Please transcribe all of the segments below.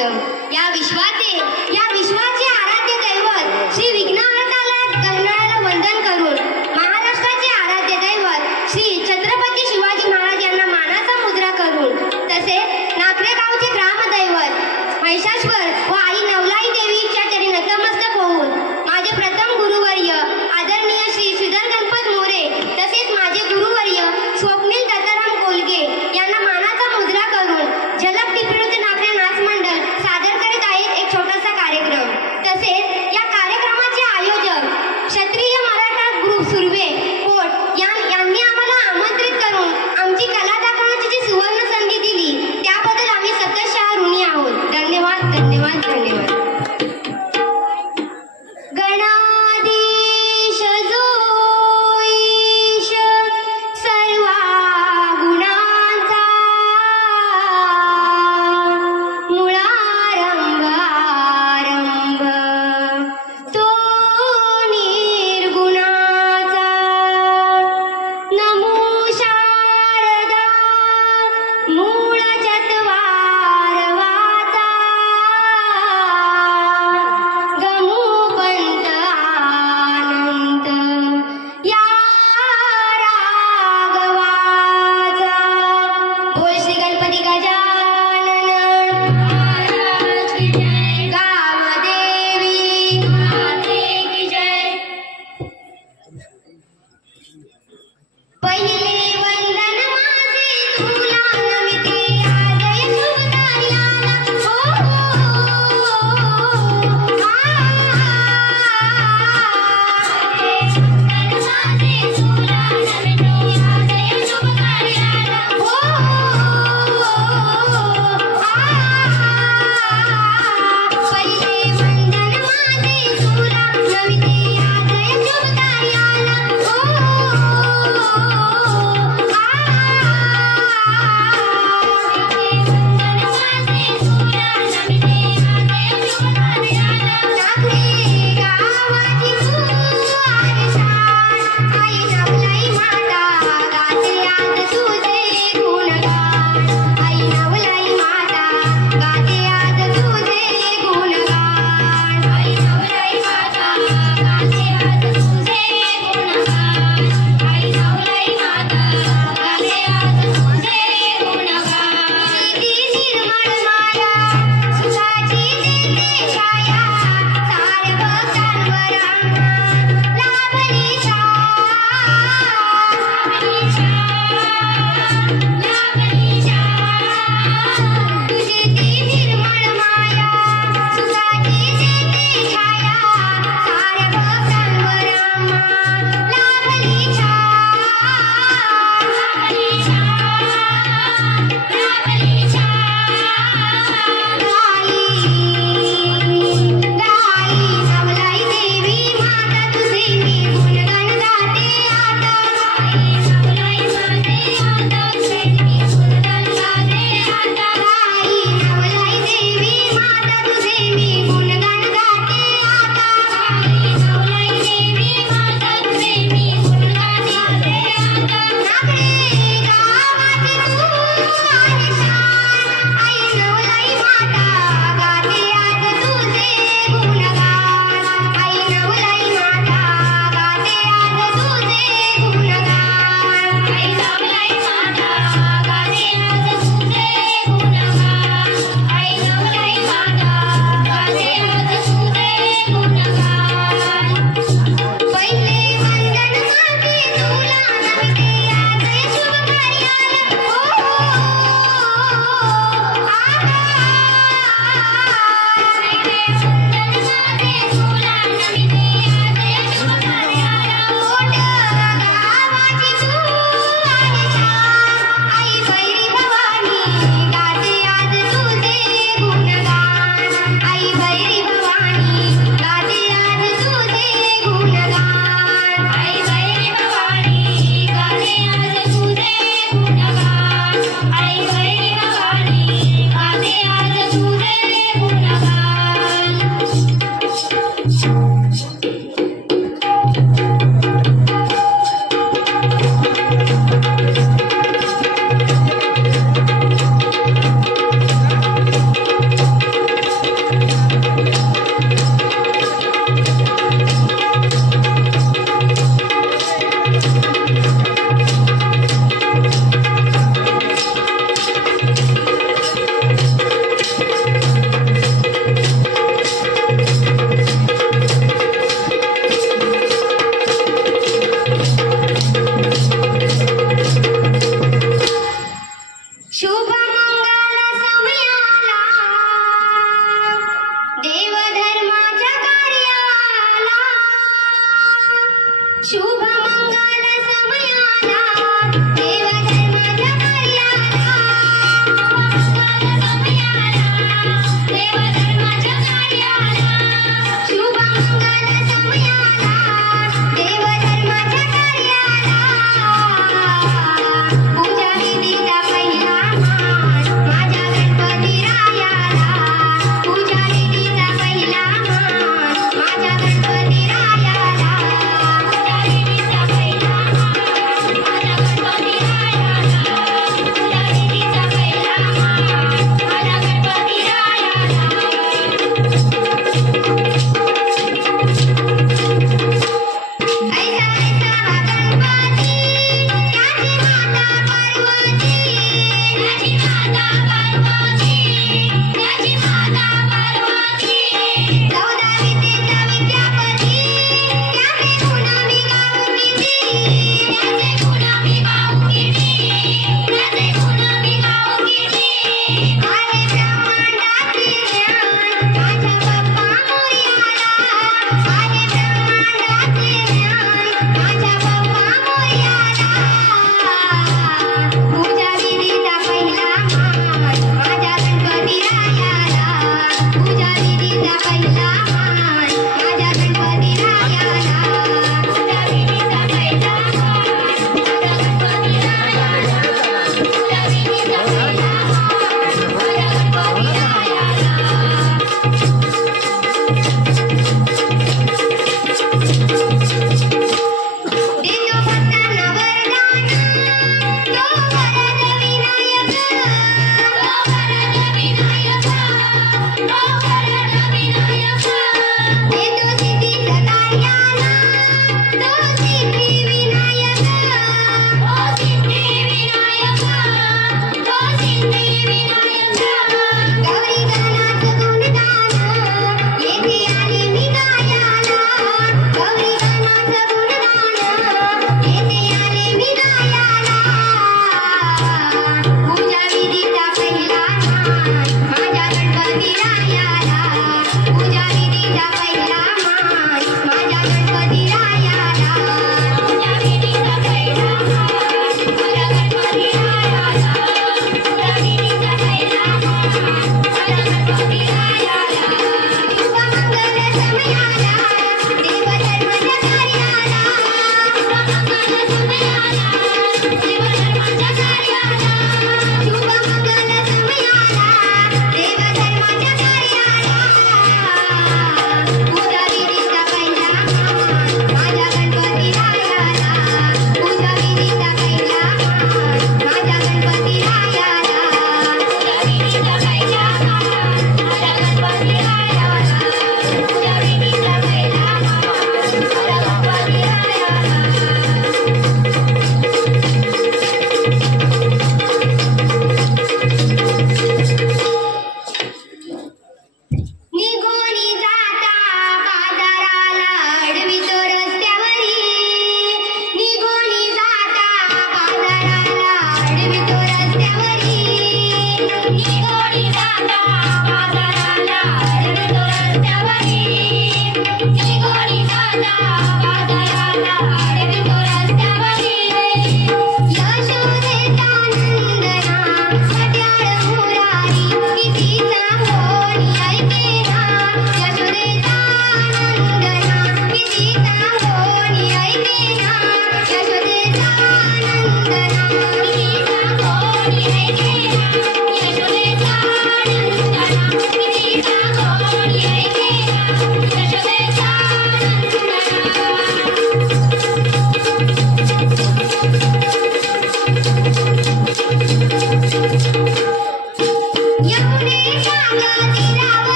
them paisa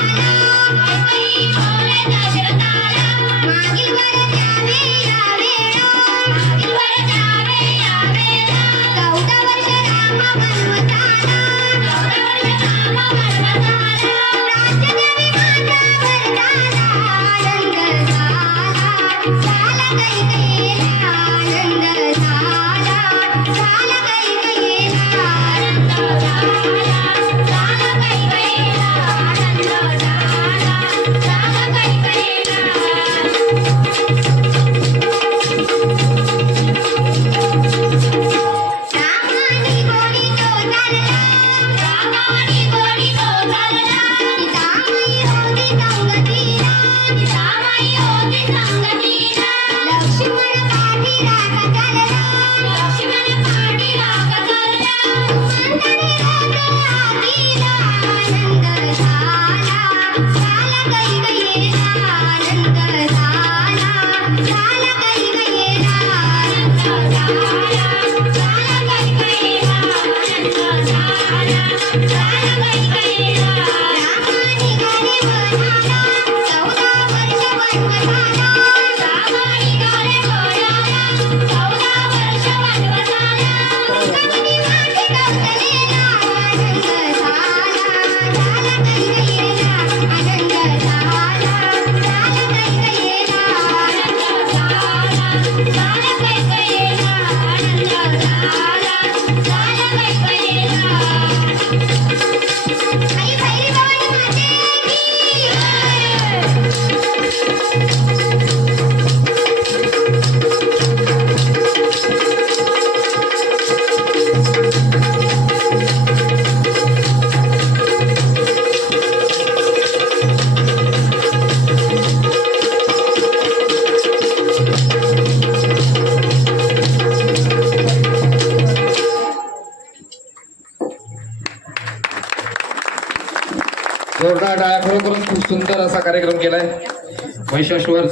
Thank you. कार्यक्रम केलाय. महिषासुर